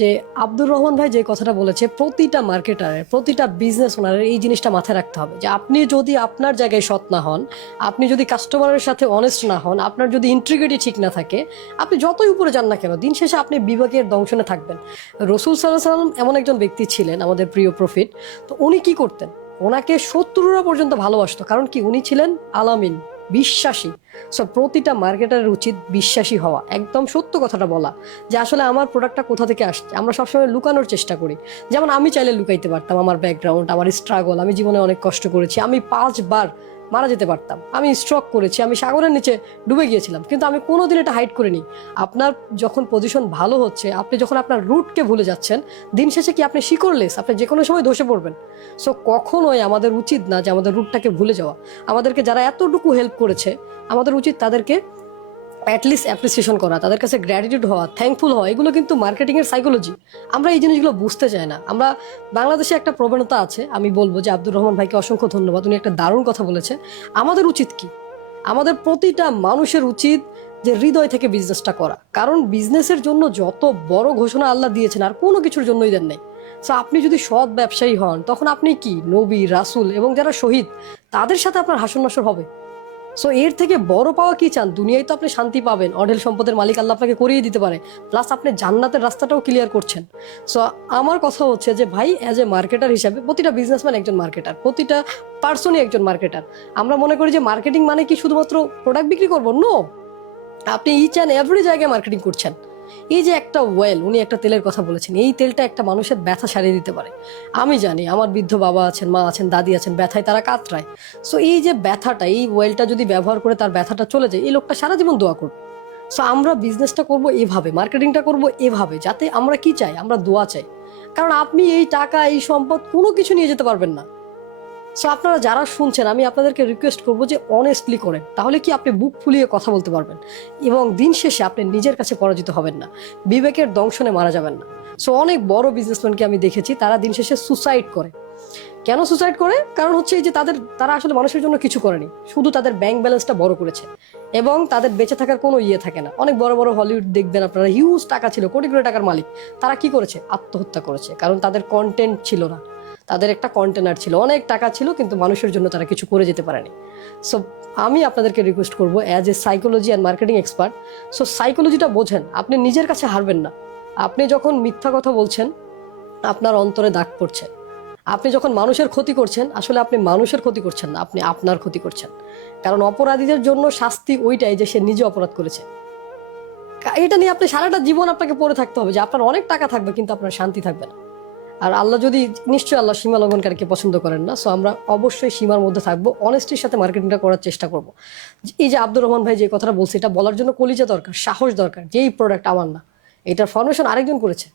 যে আব্দুর রহমান ভাই যে কথাটা বলেছে, প্রতিটা মার্কেটারের, প্রতিটা বিজনেস ওনারের এই জিনিসটা মাথায় রাখতে হবে যে আপনি যদি আপনার জায়গায় সৎ না হন, আপনি যদি কাস্টমারের সাথে অনেস্ট না হন, আপনার যদি ইন্টিগ্রিটি ঠিক না থাকে, আপনি যতই উপরে যান না কেন, দিন শেষে আপনি বিবেকের দংশনে থাকবেন। রসুল সাল্লাল্লাহু আলাইহি ওয়াসাল্লাম এমন একজন ব্যক্তি ছিলেন, আমাদের প্রিয় প্রফিট। তো উনি কি করতেন? ওনাকে শত্রুরা পর্যন্ত ভালোবাসতো। কারণ কি? উনি ছিলেন আলামিন, বিশ্বাসী। সো প্রতিটা মার্কেটারের উচিত বিশ্বাসী হওয়া, একদম সত্য কথাটা বলা যে আসলে আমার প্রোডাক্টটা কোথা থেকে আসছে। আমরা সবসময় লুকানোর চেষ্টা করি। যেমন আমি চাইলে লুকাইতে পারতাম আমার ব্যাকগ্রাউন্ড, আমার স্ট্রাগল, আমি জীবনে অনেক কষ্ট করেছি, আমি 5 বার মারা যেতে পারতাম, আমি স্ট্রোক করেছি, আমি সাগরের নিচে ডুবে গিয়েছিলাম, কিন্তু আমি কোনোদিন এটা হাইড করিনি। আপনার যখন পজিশন ভালো হচ্ছে, আপনি যখন আপনার রুটকে ভুলে যাচ্ছেন, দিন শেষে কি আপনি শিকড়লেস, আপনি যে কোনো সময় ধসে পড়বেন। সো কখনোই আমাদের উচিত না যে আমাদের রুটটাকে ভুলে যাওয়া। আমাদেরকে যারা এতটুকু হেল্প করেছে, আমাদের উচিত তাদেরকে অ্যাটলিস্ট অ্যাপ্রিসিয়েশন করা, তাদের কাছে গ্র্যাটিটিউড হওয়া, থ্যাঙ্কফুল হওয়া। এগুলো কিন্তু মার্কেটিংয়ের সাইকোলজি। আমরা এই জিনিসগুলো বুঝতে চাই না। আমরা বাংলাদেশে একটা প্রবণতা আছে, আমি বলবো যে আব্দুর রহমান ভাইকে অসংখ্য ধন্যবাদ, উনি একটা দারুণ কথা বলেছে। আমাদের উচিত কি? আমাদের প্রতিটা মানুষের উচিত যে হৃদয় থেকে বিজনেসটা করা। কারণ বিজনেসের জন্য যত বড় ঘোষণা আল্লাহ দিয়েছেন, আর কোনো কিছুর জন্যই দেন নাই। সো আপনি যদি সৎ ব্যবসায়ী হন, তখন আপনি কি নবী, রাসূল এবং যারা শহীদ, তাদের সাথে আপনার হাসর নাসর হবে। সো এর থেকে বড় পাওয়া কি চান? দুনিয়ায় তো আপনি শান্তি পাবেন, অঢেল সম্পদের মালিক আল্লাহ আপনাকে করিয়ে দিতে পারে, প্লাস আপনি জান্নাতের রাস্তাটাও ক্লিয়ার করছেন। সো আমার কথা হচ্ছে যে ভাই, অ্যাজ এ মার্কেটার হিসাবে, প্রতিটা বিজনেসম্যান একজন মার্কেটার, প্রতিটা পার্সনই একজন মার্কেটার। আমরা মনে করি যে মার্কেটিং মানে কি শুধুমাত্র প্রোডাক্ট বিক্রি করবো? নো, আপনি ইচ অ্যান্ড এভরি জায়গায় মার্কেটিং করছেন। এই যে একটা ওয়েল, উনি একটা তেলের কথা বলেছেন, এই তেলটা একটা মানুষের ব্যথা সারিয়ে দিতে পারে। আমি জানি আমার বৃদ্ধ বাবা আছেন, মা আছেন, দাদি আছেন, ব্যথায় তারা কাতরায়। সো এই যে ব্যথাটা, এই ওয়েলটা যদি ব্যবহার করে তার ব্যথাটা চলে যায়, এই লোকটা সারা জীবন দোয়া করবে। সো আমরা বিজনেসটা করব এভাবে, মার্কেটিংটা করব এভাবে, যাতে আমরা কি চাই? আমরা দোয়া চাই। কারণ আপনি এই টাকা, এই সম্পদ কোনো কিছু নিয়ে যেতে পারবেন না। সো আপনারা যারা শুনছেন, আমি আপনাদেরকে রিকোয়েস্ট করবো যে অনেস্টলি করেন, তাহলে কি আপনি বুক ফুলিয়ে কথা বলতে পারবেন এবং দিন শেষে আপনি নিজের কাছে পরাজিত হবেন না, বিবেকের দংশনে মারা যাবেন না। সো অনেক বড় বিজনেসম্যানকে আমি দেখেছি, তারা দিন শেষে সুসাইড করে। কেন সুসাইড করে? কারণ হচ্ছে এই যে তারা আসলে মানুষের জন্য কিছু করেনি, শুধু তাদের ব্যাংক ব্যালেন্সটা বড় করেছে এবং তাদের বেঁচে থাকার কোনো ইয়ে থাকে না। অনেক বড় বড় হলিউড দেখবেন আপনারা, হিউজ টাকা ছিল, কোটি কোটি টাকার মালিক, তারা কি করেছে? আত্মহত্যা করেছে। কারণ তাদের কন্টেন্ট ছিল না, তাদের একটা কন্টেনার ছিল, অনেক টাকা ছিল, কিন্তু মানুষের জন্য তারা কিছু করে যেতে পারেনি। সো আমি আপনাদেরকে রিকোয়েস্ট করবো, as a psychology and marketing expert, so সাইকোলজিটা বোঝেন। আপনি নিজের কাছে হারবেন না। আপনি যখন মিথ্যা কথা বলছেন, আপনার অন্তরে দাগ পড়ছে। আপনি যখন মানুষের ক্ষতি করছেন, আসলে আপনি মানুষের ক্ষতি করছেন না, আপনি আপনার ক্ষতি করছেন। কারণ অপরাধীদের জন্য শাস্তি ওইটাই যে সে নিজে অপরাধ করেছে। এটা নিয়ে আপনি সারাটা জীবন আপনাকে পড়ে থাকতে হবে যে আপনার অনেক টাকা থাকবে, কিন্তু আপনার শান্তি থাকবে না। আর আল্লাহ যদি, নিশ্চয়ই আল্লাহ সীমা লঙ্ঘনকারীকে পছন্দ করেন না। সো আমরা অবশ্যই সীমার মধ্যে থাকবো, অনেস্টির সাথে মার্কেটিংটা করার চেষ্টা করবো। এই যে আব্দুর রহমান ভাই যে কথাটা বলছে, এটা বলার জন্য কলিজা দরকার, সাহস দরকার যে এই প্রোডাক্ট আমার না, এটার ফরমেশন আরেকজন করেছে।